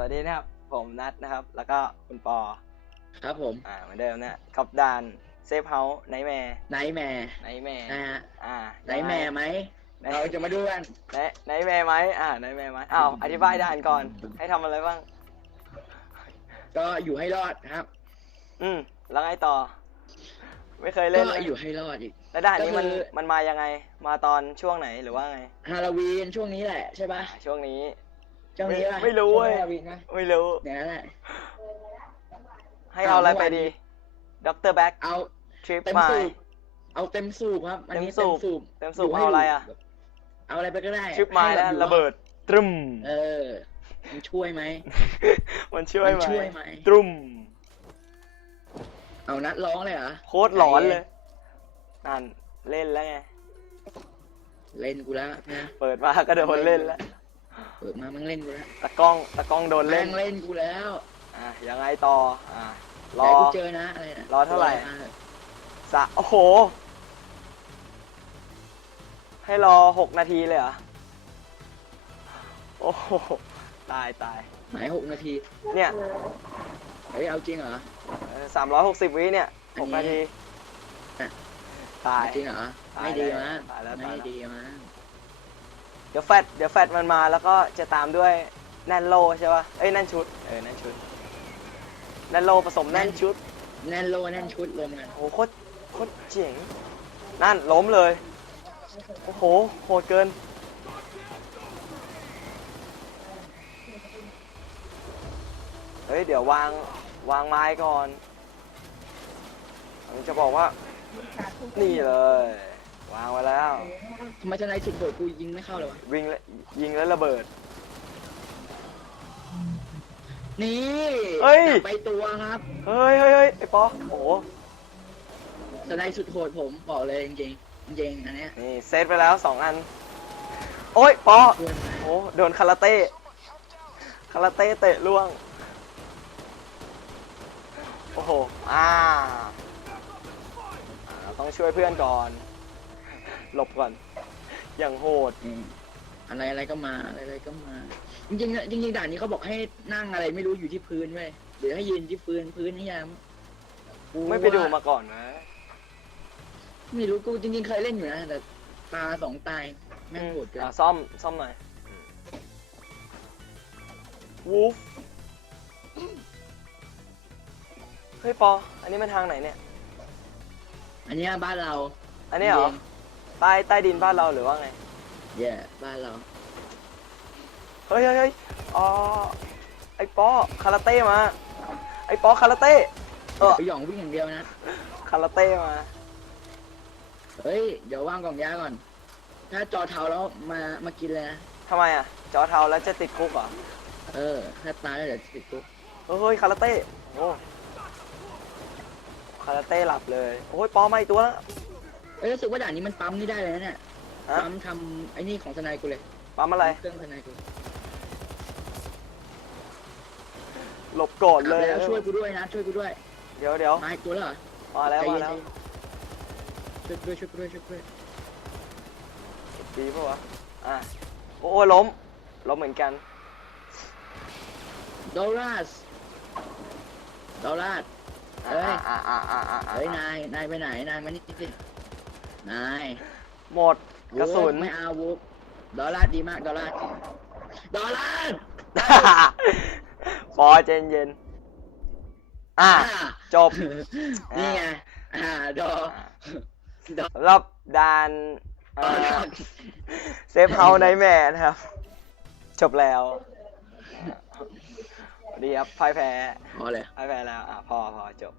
วัสดีนะครับ ผมนัทนะครับ แล้วก็คุณปอ ครับผม อ่าเหมือนเดิมเนี่ยขับด่านเซฟเฮาส์ไนแมร์ไนท์แมร์ไนแมร์นะฮะอ่าไนท์แมร์ไหมไนเราจะมาดูกันไนแมร์ไหมอ่าไนแมร์ไหมอ้าวอธิบายด่านก่อน ให้ทำอะไรบ้าง ก็อยู่ให้รอดครับ อืมแล้วไงต่อ ไม่เคยเล่นก็เลยอยู่ให้รอดอีก แล้วด่านนี้มันก็คือ มันมายังไง มาตอนช่วงไหนหรือว่าไงฮาโลวีนช่วงนี้แหละใช่ปะอ่าช่วงนี้ ช่วงนี้ปะไม่ไม่รู้ช่วงเว้ยฮาโลวีนนะไม่รู้อย่างนั้นแหละ ให้เอาอะไรอ่าเมื่อไปวานดีนี้ด็อกเตอร์แบ็กเอาทริปเต็มมา สูบเอาเต็มสูบครับ อันนี้เต็เต็มมสูสูบบเต็มสูบยู่ให้เอาอะไรอะเอาอะไรไปก็ได้ทริปมาให้แล้วอยู่ระเบิด ตรึม เออ มันช่วยไหมมันช่วยมันไหมช่วยไหมตรุมเอานัดร้องเลยเหรอ โคตรหลอนเลย นั่น เล่นแล้วไง เล่นกูแล้วนะ เปิดมาก็โดนเล่นแล้ว เปิดมามึงเล่นกูแล้วตะกล้องตะกล้องโดนเล่เล่นนเล่นกูแล้วอะยังไงต่ออะรรออกูเจอนะอะไรนะรอเท่าไหร่อมสะโอ้โห ให้รอหกนาทีเลยเหรอโอ้โหตายตายหมายหกนาทีเนี่ยเฮ้ยเอาจริงเหรอ สามร้อยหกสิบวิเนี่ยอัหนกนี้นาทีอะ ตาย จริงเหรอตายไม่ดีมั้งตายแล้วตายแล้ว ไม่ดีมั้ง เดี๋ยวแฟดเดี๋ยวแฟดมันมาแล้วก็จะตามด้วยแน่นโลใช่ป่ะเอ้ยแน่นชุดเออแน่นชุดแน่นโลผสมแน่นชุดแน่นโลแน่นชุดรวมกันโอ้โหโคตรโคตรเจ๋งนั่นล้มเลยโอ้โหโหดเกิน เฮ้ย เดี๋ยววางวางไม้ก่อนผมจะบอกว่า นี่เลย วางไว้แล้ว ทำไมทนายสุดโหดกูยิงไม่เข้าเลยวะ วิ่งแล้วยิงแล้วระเบิด นี่เฮ้ย จับไปตัวครับเฮ้ยเฮ้ยเฮ้ยไอ้ปอโอ้โหทนายสุดโหดผมบอกเลยจริงๆจริงๆอันเนี้ยนี่เซตไปแล้วสองอัน โอ้ยปอช่วยไหมโอ้โดนคาราเต้ คาราเต้เตะล่วง โอ้โห อ่าอ่าเราต้องช่วยเพื่อนก่อน หลบก่อน อย่างโหด อืมอะไรอะไรก็มาอะไรอะไรก็มา จริงๆนะจริงๆด่านนี้เขาบอกให้นั่งอะไรไม่รู้อยู่ที่พื้นเว้ยเดี๋ยวให้ยืนที่พื้นพื้นนี่ยังกูไม่ไปดูว่มาก่อนนะ ไม่รู้กูจริง ๆ เคยเล่นอยู่นะแต่ตาสองตายแม่งโหดเกินอะซ่อมซ่อมหน่อยวูฟเฮ้ยปอ อันนี้มันทางไหนเนี่ย อันเนี้ยบ้านเราอันนี้เหรอ ใต้ใต้ดินบ้านเราหรือว่าไงเย่บ้านเรา เฮ้ยเฮ้ยเฮ้ยอ๋อ ไอ้ปอคาราเต้มา ไอ้ปอคาราเต้เออไปหยองวิ่งอย่างเดียวนะ คาราเต้มา เฮ้ย เดี๋ยวว่างกล่องยาก่อน ถ้าจอเทาแล้วมามากินเลยนะ ทำไมอะ จอเทาแล้วจะติดคุกเหรอ เออ ถ้าตายแล้วเดี๋ยวติดคุกเฮ้ยคาราเต้ โอ้ คาราเต้หลับเลย โอ้ยปอมาอีกตัวแล้ว เอ้ยรู้สึกว่าด่านนี้มันปั๊มนี่ได้เลยนะเนี่ยฮะปั๊มทำไอ้นี่ของทนายกูเลยปั๊มอะไร เครื่องทนายกูหลบก่อนเลยแล้วช่วยกูด้วยนะช่วยกูด้วยเดี๋ยวเดี๋ยวมาอีกตัวแล้วเหรอมาแล้วใจมาเย็นแล้วใจเย็นช่วยกูด้วยช่วยกูด้วยช่วยกูด้วยดีปะวะอะโอ้ยล้มล้มเหมือนกันดอลลาร์สดอลลาร์สเฮ้ย อะอะอะอะอะเฮ้ยนายนายไปไหนนายมานี่สิ นายหมดกระสุนวุ๊ไม่เอาวุ๊บดอลลาร์ดีมากดอลลาร์ดอลลาร์ปอเจนเย็นอะ จบ นี่ไงอ่าดอดอสำหรับด่านเอ่อเซฟเฮาส์ไนแมร์นะครับ จบแล้วดีครับพ่ายแพ้พอเลยพ่ายแพ้แล้วอะพอพอจบ